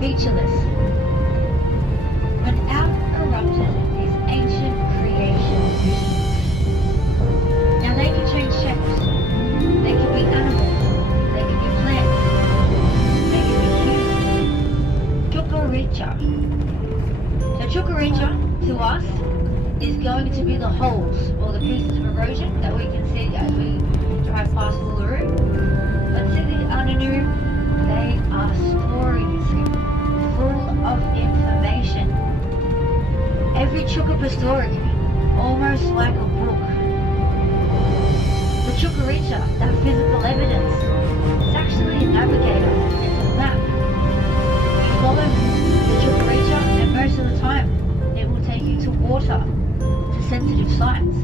featureless. When out erupted these ancient creation beings. Now they could change shapes. They could be animals. They could be plants. They could be humans. Chukaricha. So Chukaricha, to us, is going to be the holes or the pieces of erosion that we can see as we drive past Uluru. But to the Uluru, they are stories full of information. Every Chukupa story, almost like a book. The Chukaricha, that physical evidence, is actually a navigator. It's a map. You follow the Chukaricha, and most of the time, it will take you to water, to sensitive sites.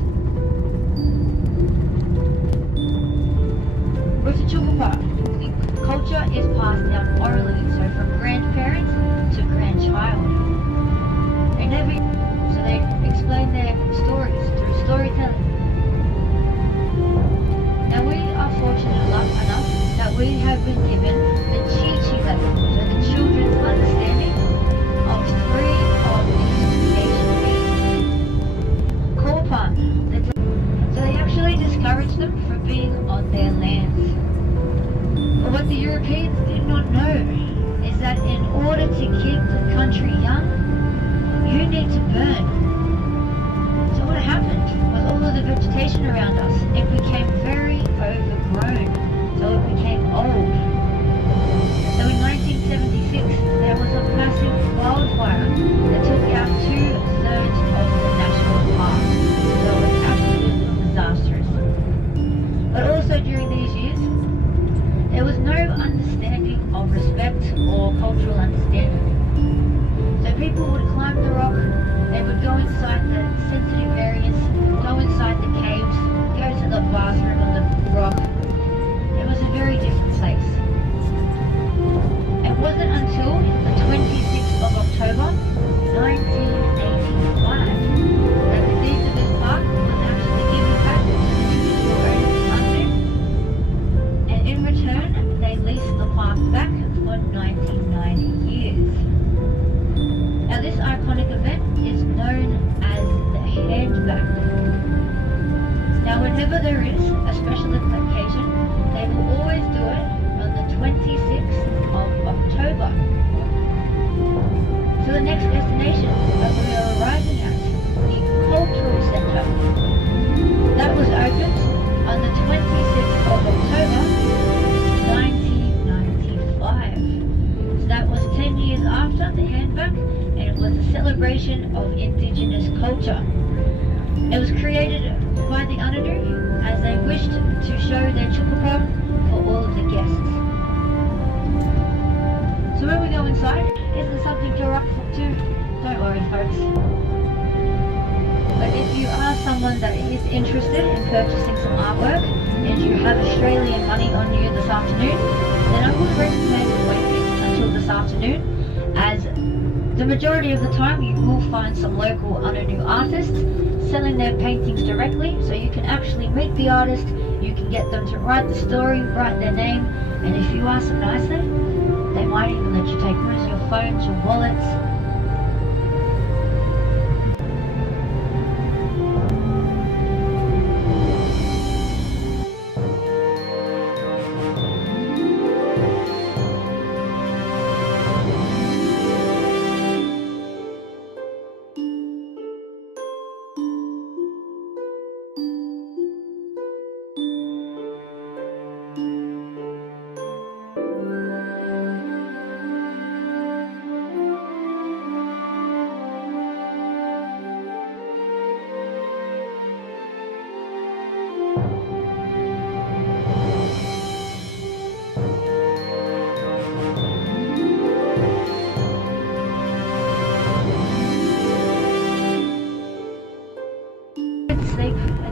With the Chukupa, the culture is passed down orally, so from grandparents to grandchild. They explain their stories through storytelling. Now we are fortunate enough that we have been given the Chi-Chi level, so the children's understanding of three of these creation beings. Korpan, so they actually discouraged them from being on their lands. But what the Europeans did not know is that in order to keep the country young, you need to burn. So what happened was all of the vegetation around us, it became very overgrown. So it became old. So in 1976, there was a massive wildfire that took out 2/3 of the national park. So it was absolutely disastrous. But also during these years, there was no understanding of respect or cultural understanding. So people would climb the rock, they would go inside the sensitive areas, go inside the caves, go to the bathroom on the rock. It was a very different place. It wasn't until the 26th of October, 1985, that the deeds of this park was actually given back to the traditional owners, and in return, they leased the park back for 1990 years. Now this iconic event is known as the handback. Now whenever there is a special occasion, they will always do it on the 26th of October. So the next destination that we are arriving at, the Cultural Centre. That was opened on the 26th of October, 1995. So that was 10 years after the handback, and it was a celebration of Indigenous culture. It was created by the Uluru as they wished to show their Chukupa for all of the guests. So when we go inside, isn't something to rock to? Don't worry folks. But if you are someone that is interested in purchasing some artwork and you have Australian money on you this afternoon, then I would recommend waiting until this afternoon, as the majority of the time you will find some local Uluru artists selling their paintings directly, so you can actually meet the artist, you can get them to write the story, write their name, and if you ask them nicely, they might even let you take use of your phones, your wallets.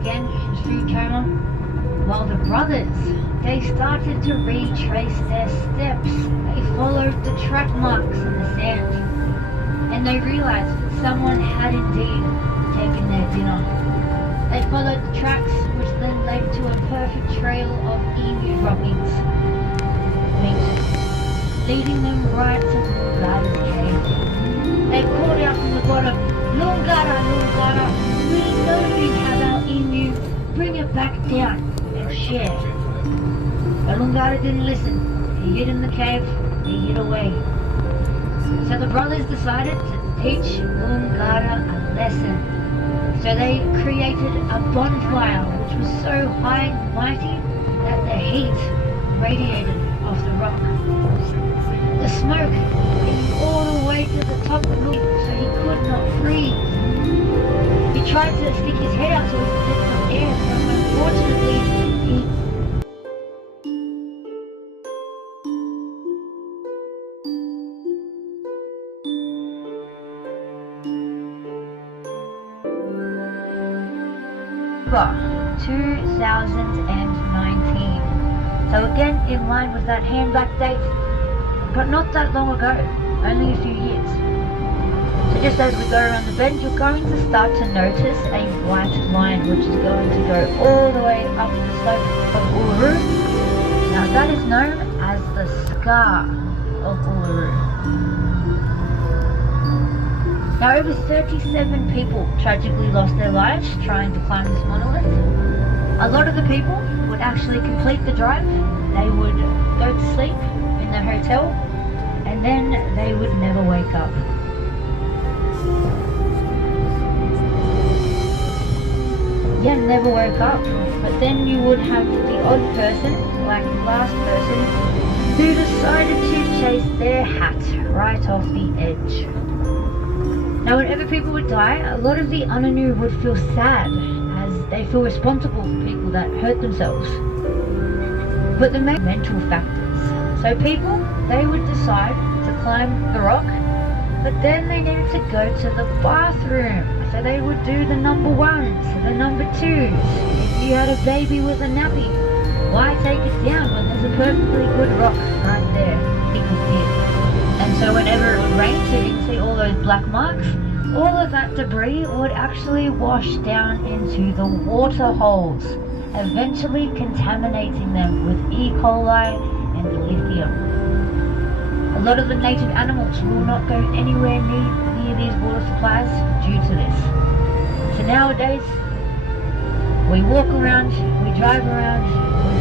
Again, food coma. While the brothers, they started to retrace their steps. They followed the track marks in the sand, and they realized that someone had indeed taken their dinner. They followed the tracks, which then led to a perfect trail of emu droppings. Meat. leading them right to Lungara's cave. They called out from the bottom, Lungara, Lungara, we know you have our emu, bring it back down and share. But Lungara didn't listen. He hid in the cave, he hid away. So the brothers decided to teach Lungara a lesson. So they created a bonfire which was so high and mighty that the heat radiated off the rock. The smoke came all the way to the top of Uluru, so he could not breathe. He tried to stick his head out so he could get some air, but unfortunately he October 2019. So again, in line with that handback date, but not that long ago, only a few years. So just as we go around the bend, you're going to start to notice a white line which is going to go all the way up the slope of Uluru. Now that is known as the scar of Uluru. Now over 37 people tragically lost their lives trying to climb this monolith. A lot of the people would actually complete the drive. They would go to sleep in their hotel and then they would never wake up. Yeah, never woke up. But then you would have the odd person, like the last person, who decided to chase their hat right off the edge. Now whenever people would die, a lot of the Uluru would feel sad as they feel responsible for people that hurt themselves. But the main mental factors. So people, they would decide to climb the rock, but then they needed to go to the bathroom. So they would do the number ones, the number twos. If you had a baby with a nappy, why take it down when there's a perfectly good rock right there? People did. And so whenever it would rain, so you can see all those black marks, all of that debris would actually wash down into the water holes, eventually contaminating them with E. coli and lithium. A lot of the native animals will not go anywhere near these water supplies due to this. So nowadays, we walk around, we drive around, we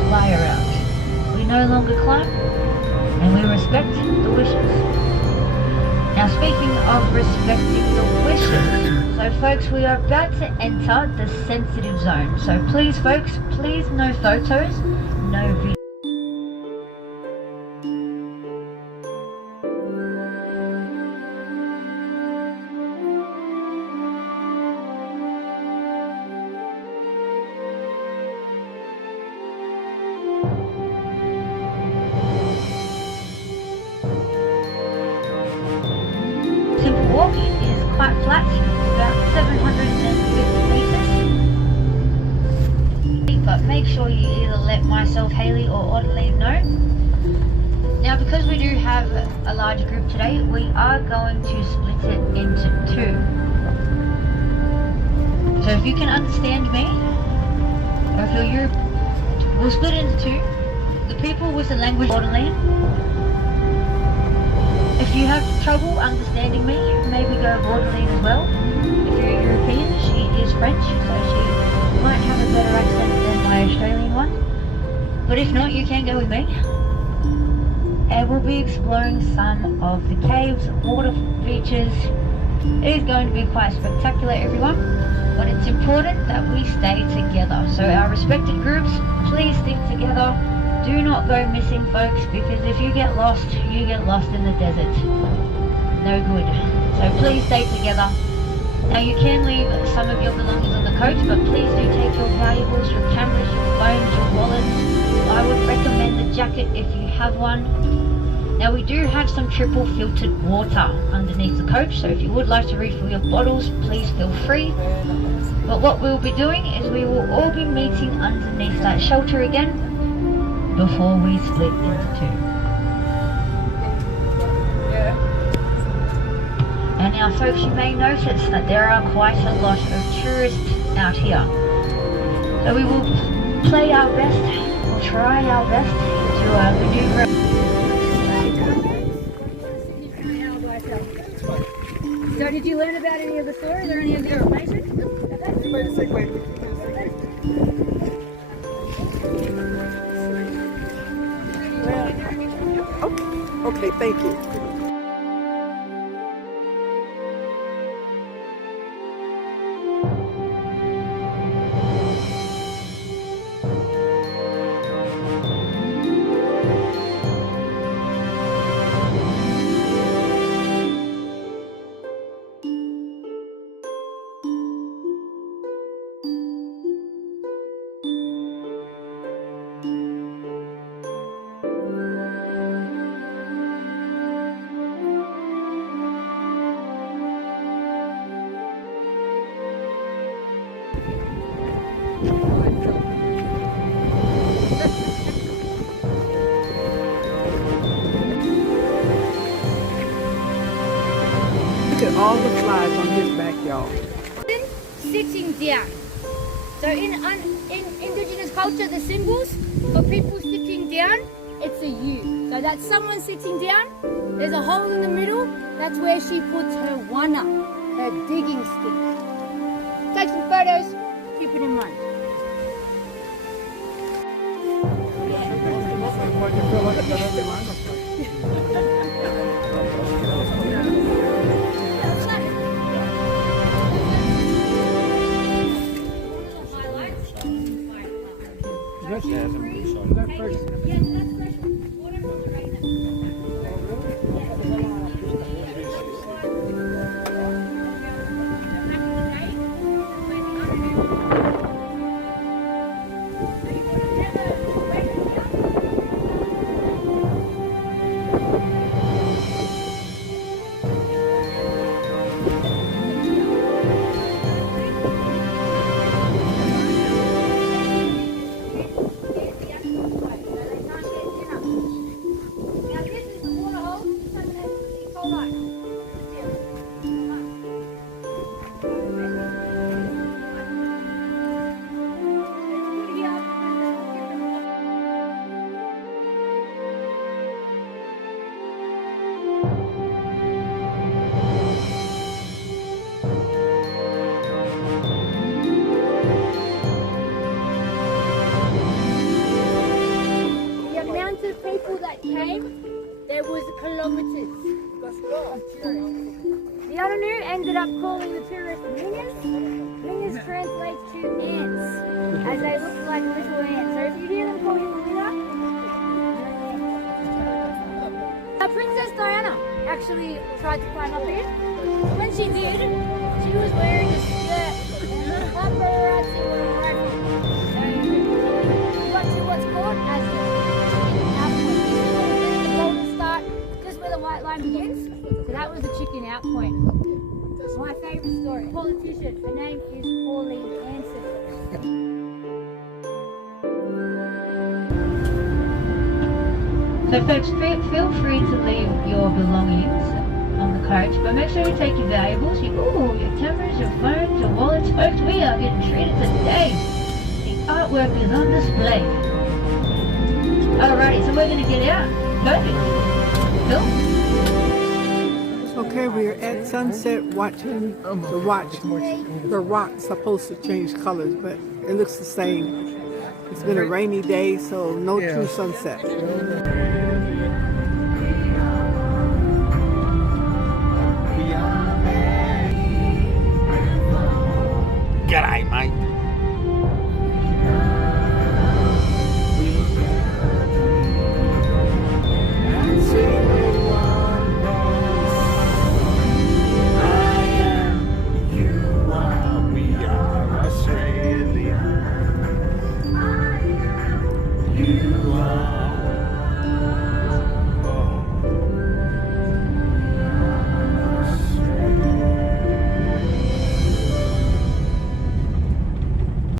fly around. We no longer climb, and we respect the wishes. Now speaking of respecting the wishes, so folks, we are about to enter the sensitive zone. So please folks, please no photos, no videos. Walking is quite flat, about 750 meters. But make sure you either let myself, Hayley, or Adeline know. Now, because we do have a large group today, we are going to split it into two. So if you can understand me, or if you're Europe, we'll split it into two. The people with the language Adeline. If you have trouble understanding me, maybe go Borderline as well. If you're European, she is French, so she might have a better accent than my Australian one. But if not, you can go with me. And we'll be exploring some of the caves, water features. It is going to be quite spectacular, everyone. But it's important that we stay together. So our respected groups, please stick together. Do not go missing, folks, because if you get lost in the desert. No good. So please stay together. Now you can leave some of your belongings on the coach, but please do take your valuables, your cameras, your phones, your wallets. I would recommend the jacket if you have one. Now we do have some triple filtered water underneath the coach, so if you would like to refill your bottles, please feel free. But what we'll be doing is we will all be meeting underneath that shelter again before we split into two. And now folks, you may notice that there are quite a lot of tourists out here. So we will play our best, we'll try our best to maneuver. So did you learn about any of the stories or any of the information? Okay, thank you. Look at all the flies on his backyard. Sitting down. So in indigenous culture, the symbols for people sitting down, it's a U. So that's someone sitting down. There's a hole in the middle. That's where she puts her wana, her digging stick. Take some photos. Keep it in mind. People that came, there was kilometres of tourists. The Uluru ended up calling the tourists mingers. Mingers translates to ants, as they look like little ants. So if you hear them call you a minger, Princess Diana actually tried to climb up here. When she did, she was wearing a skirt and her paparazzi were arriving. So she got to what's called as the white line begins. So that was the chicken out point. My favourite story. Politician. Her name is Pauline Hanson. So folks, feel free to leave your belongings on the coach, but make sure you take your valuables, your cameras, your phones, your wallets. Folks, we are getting treated today. The artwork is on display. Alrighty, so we're going to get out. Perfect. Cool. Okay, we're at sunset watching the watch. The rock's supposed to change colors, but it looks the same. It's been a rainy day, so no true sunset. G'day, mate. You are